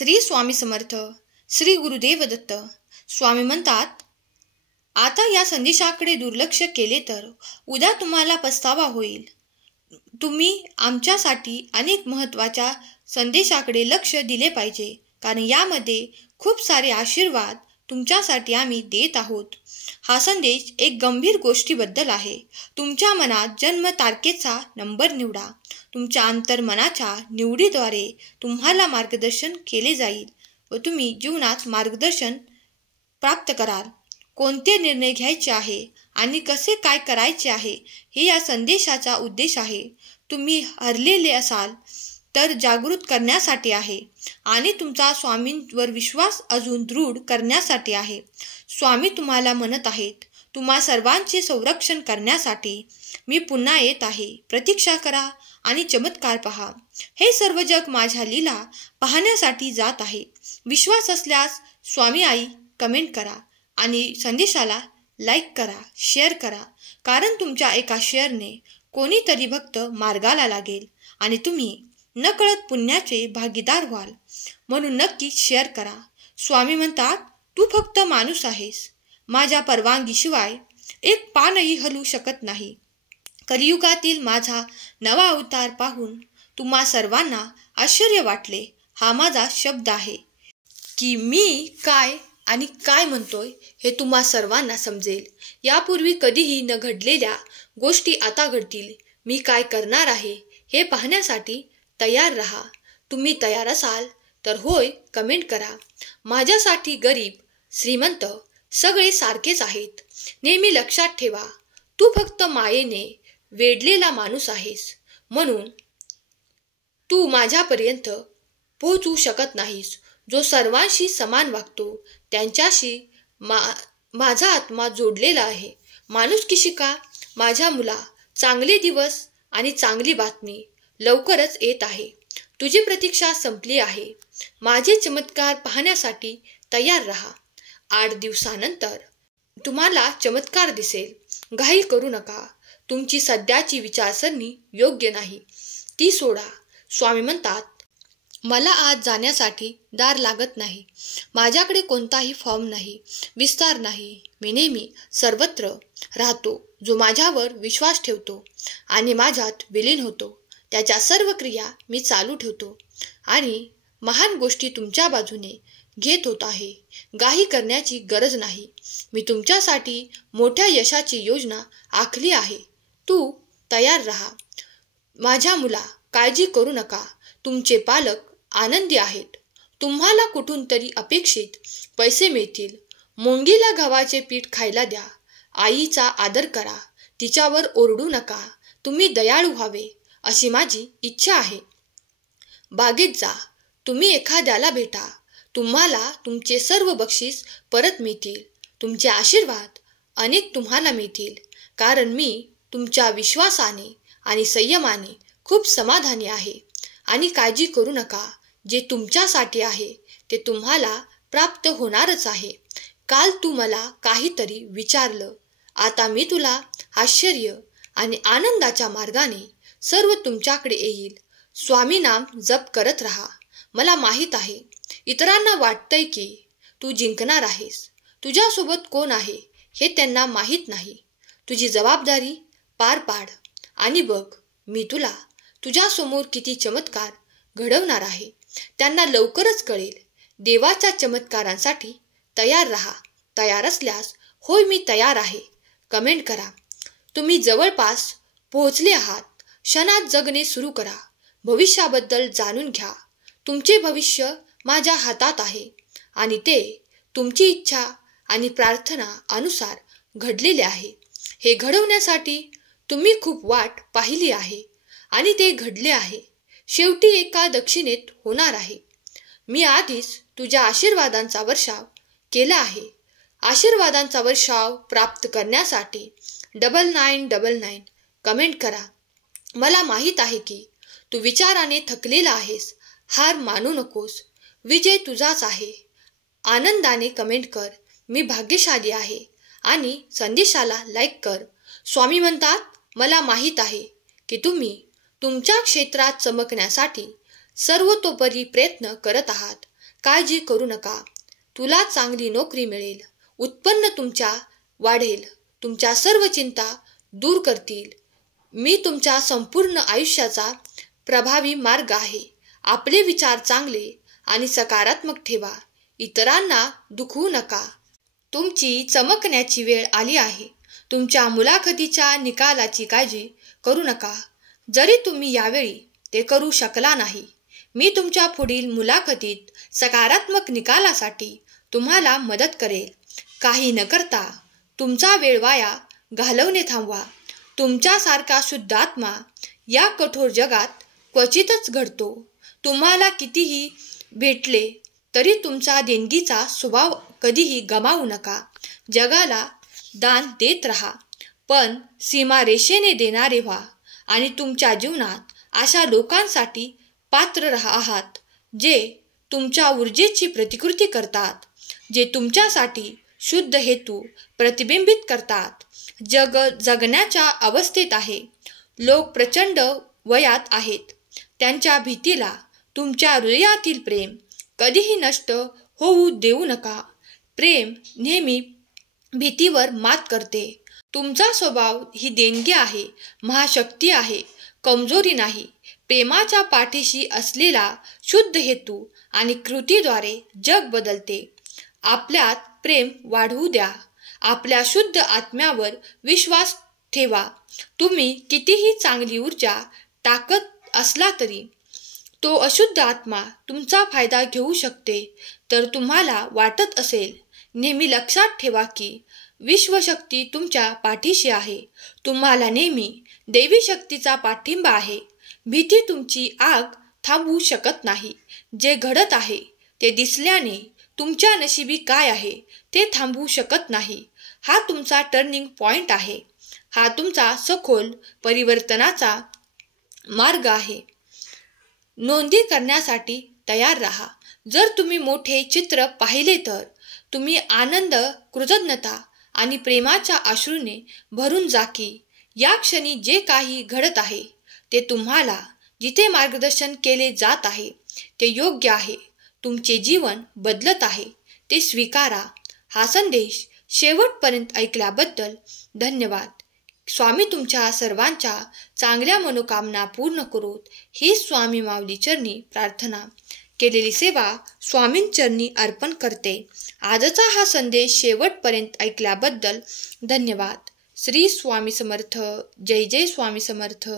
श्री स्वामी समर्थ. श्री गुरुदेव दत्त. स्वामी म्हणतात, आता या संदेशाकडे दुर्लक्ष केले तर उद्या तुम्हाला पस्तावा होईल. तुम्ही आमच्यासाठी अनेक महत्त्वाच्या संदेशाकडे लक्ष दिले पाहिजे, कारण यामध्ये खूप सारे आशीर्वाद तुमच्यासाठी आम्ही देत आहोत. हा संदेश एक गंभीर गोष्टीबद्दल आहे. तुमच्या मनात जन्म तारखेचा नंबर निवडा. तुमच्या अंतर्मनाच्या निवडीद्वारे तुम्हाला मार्गदर्शन केले जाईल व तुम्ही जीवनात मार्गदर्शन प्राप्त कराल. कोणते निर्णय घ्यायचे आहे आणि कसे काय करायचे आहे हे या संदेशाचा उद्देश आहे. तुम्ही हरलेले असाल तर जागृत करण्यासाठी आहे आणि तुमचा स्वामींवर विश्वास अजून दृढ करण्यासाठी आहे. स्वामी तुम्हाला म्हणत आहेत, तुम्हा सर्वांचे संरक्षण करण्यासाठी मी पुन्हा येत आहे. प्रतीक्षा करा आणि चमत्कार पहा. हे सर्व जग माझ्या लीला पाहण्यासाठी जात आहे. विश्वास असल्यास स्वामी आई कमेंट करा आणि संदेशाला लाईक करा, शेअर करा, कारण तुमच्या एका शेअरने कोणीतरी भक्त मार्गाला लागेल आणि तुम्ही नकळत पुण्याचे भागीदार व्हाल. म्हणून नक्की शेअर करा. स्वामी म्हणतात, तू फक्त माणूस आहेस. माझ्या परवानगीशिवाय एक पानही हलू शकत नाही. कलियुगातील माझा नवा अवतार पाहून तुम्हा सर्वांना आश्चर्य वाटले. हा माझा शब्द आहे की मी काय आणि काय म्हणतोय हे तुम्हा सर्वांना समजेल. यापूर्वी कधीही न घडलेल्या गोष्टी आता घडतील. मी काय करणार आहे हे पाहण्यासाठी तयार रहा. तुम्ही तयार असाल तर होय कमेंट करा. माझ्यासाठी गरीब श्रीमंत सगळे सारखेच आहेत. नेहमी लक्षात ठेवा, तू फक्त मायेने वेढलेला माणूस आहेस, म्हणून तू माझ्यापर्यंत पोहोचू शकत नाहीस. जो सर्वांशी समान वागतो त्यांच्याशी माझा आत्मा जोडलेला आहे. माणुसकी शिका माझ्या मुला. चांगले दिवस आणि चांगली बातमी लवकरच येत आहे. तुझी प्रतीक्षा संपली आहे. माझे चमत्कार पाहण्यासाठी तयार रहा. 8 दिवसानंतर तुम्हाला चमत्कार दिसेल. घाई करू नका. तुमची सध्याची विचारसरणी योग्य नाही, ती सोडा. स्वामी म्हणतात, मला आज जाण्यासाठी दार लागत नाही. माझ्याकडे कोणताही फॉर्म नाही, विस्तार नाही. मी नेहमी सर्वत्र राहतो. जो माझ्यावर विश्वास ठेवतो आणि माझ्यात विलीन होतो त्याच्या सर्व क्रिया मी चालू ठेवतो आणि महान गोष्टी तुमच्या बाजूने घेत होत आहे. घाई करण्याची गरज नाही. मी तुमच्यासाठी मोठ्या यशाची योजना आखली आहे. तू तयार राहा. माझ्या मुला, काळजी करू नका. तुमचे पालक आनंदी आहेत. तुम्हाला कुठून तरी अपेक्षित पैसे मिळतील. मुंगीला गव्हाचे पीठ खायला द्या. आईचा आदर करा. तिच्यावर ओरडू नका. तुम्ही दयाळू व्हावे अशी माझी इच्छा आहे. बागेत जा. तुम्ही एखाद्याला भेटा. तुम्हाला तुमचे सर्व बक्षीस परत मिळतील. तुमचे आशीर्वाद अनेक तुम्हाला मिळतील, कारण मी तुमच्या विश्वासाने आणि संयमाने खूप समाधानी आहे. आणि काळजी करू नका. जे तुमच्यासाठी आहे ते तुम्हाला प्राप्त होणारच आहे. काल तू मला काहीतरी विचारलं. आता मी तुला आश्चर्य आणि आनंदाच्या मार्गाने सर्व तुमच्याकडे येईल. स्वामी नाम जप करत राहा. मला माहीत आहे इतरांना वाटतंय की तू जिंकणार आहेस. तुझ्यासोबत कोण आहे हे त्यांना माहीत नाही. तुझी जबाबदारी पार पाड आणि बघ मी तुला तुझ्यासमोर किती चमत्कार घडवणार आहे. त्यांना लवकरच कळेल. देवाच्या चमत्कारांसाठी तयार राहा. तयार असल्यास होय मी तयार आहे कमेंट करा. तुम्ही जवळपास पोहोचले आहात. क्षणात जगणे सुरू करा. भविष्याबद्दल जाणून घ्या. तुमचे भविष्य माझ्या हातात आहे आणि ते तुमची इच्छा आणि प्रार्थना अनुसार घडलेले आहे. हे घडवण्यासाठी तुम्ही खूप वाट पाहिली आहे आणि ते घडले आहे. शेवटी एका दक्षिणेत होणार आहे. मी आधीच तुझ्या आशीर्वादांचा वर्षाव केला आहे. आशीर्वादांचा वर्षाव प्राप्त करण्यासाठी 9999 कमेंट करा. मला माहीत आहे की तू विचाराने थकलेला आहेस. हार मानू नकोस. विजय तुझाच आहे. आनंदाने कमेंट कर, मी भाग्यशाली आहे आणि संदेशाला लाईक कर. स्वामी म्हणतात, मला माहीत आहे की तुम्ही तुमच्या क्षेत्रात चमकण्यासाठी सर्वतोपरी प्रयत्न करत आहात. काळजी करू नका. तुला चांगली नोकरी मिळेल, उत्पन्न तुमच्या वाढेल, तुमच्या सर्व चिंता दूर करतील. मी तुमच्या संपूर्ण आयुष्याचा प्रभावी मार्ग आहे. आपले विचार चांगले आणि सकारात्मक ठेवा. इतरांना दुखवू नका. तुमची चमकण्याची वेळ आली आहे. तुमच्या मुलाखतीच्या निकालाची काळजी करू नका. जरी तुम्ही यावेळी ते करू शकला नाही, मी तुमच्या पुढील मुलाखतीत सकारात्मक निकालासाठी तुम्हाला मदत करेल. काही न करता तुमचा वेळ वाया घालवणे थांबवा. तुमच्यासारखा शुद्ध आत्मा या कठोर जगात क्वचितच घडतो. तुम्हाला कितीही भेटले तरी तुमचा देणगीचा स्वभाव कधीही गमावू नका. जगाला दान देत राहा, पण सीमारेषेने देणारे व्हा. आणि तुमच्या जीवनात अशा लोकांसाठी पात्र आहात जे तुमच्या ऊर्जेची प्रतिकृती करतात, जे तुमच्यासाठी शुद्ध हेतू प्रतिबिंबित करतात. जग जगण्याच्या अवस्थेत आहे. लोक प्रचंड वयात आहेत. त्यांच्या भीतीला तुमच्या हृदयातील प्रेम कधीही नष्ट होऊ देऊ नका. प्रेम नेहमी भीतीवर मात करते. तुमचा स्वभाव ही देणगी आहे, महाशक्ती आहे, कमजोरी नाही. प्रेमाच्या पाठीशी असलेला शुद्ध हेतू आणि कृतीद्वारे जग बदलते. आपल्यात प्रेम वाढवू द्या. आपल्या शुद्ध आत्म्यावर विश्वास ठेवा. तुम्ही कितीही चांगली ऊर्जा टाकत असला तरी तो अशुद्ध आत्मा तुमचा फायदा घेऊ शकते. तर तुम्हाला वाटत असेल, नेहमी लक्षात ठेवा की विश्वशक्ती तुमच्या पाठीशी आहे. तुम्हाला नेहमी दैवी शक्तीचा पाठिंबा आहे. भीती तुमची आग थांबवू शकत नाही. जे घडत आहे ते दिसल्याने तुमच्या नशिबी काय आहे ते थांबवू शकत नाही. हा तुमचा टर्निंग पॉइंट आहे. हा तुमचा सखोल परिवर्तनाचा मार्ग आहे. नोंदी करण्यासाठी तयार राहा. जर तुम्ही मोठे चित्र पाहिले तर तुम्ही आनंद, कृतज्ञता आणि प्रेमाच्या अश्रूने भरून जा की या क्षणी जे काही घडत आहे ते तुम्हाला जिथे मार्गदर्शन केले जात आहे ते योग्य आहे. तुमचे जीवन बदलत आहे ते स्वीकारा. हा संदेश शेवटपर्यंत ऐकल्याबद्दल धन्यवाद. स्वामी तुमच्या सर्वांच्या चांगल्या मनोकामना पूर्ण करोत. ही स्वामी माऊली चरणी प्रार्थना. केलेली सेवा स्वामींचरणी अर्पण करते. आजचा हा संदेश शेवटपर्यंत ऐकल्याबद्दल धन्यवाद. श्री स्वामी समर्थ. जय जय स्वामी समर्थ.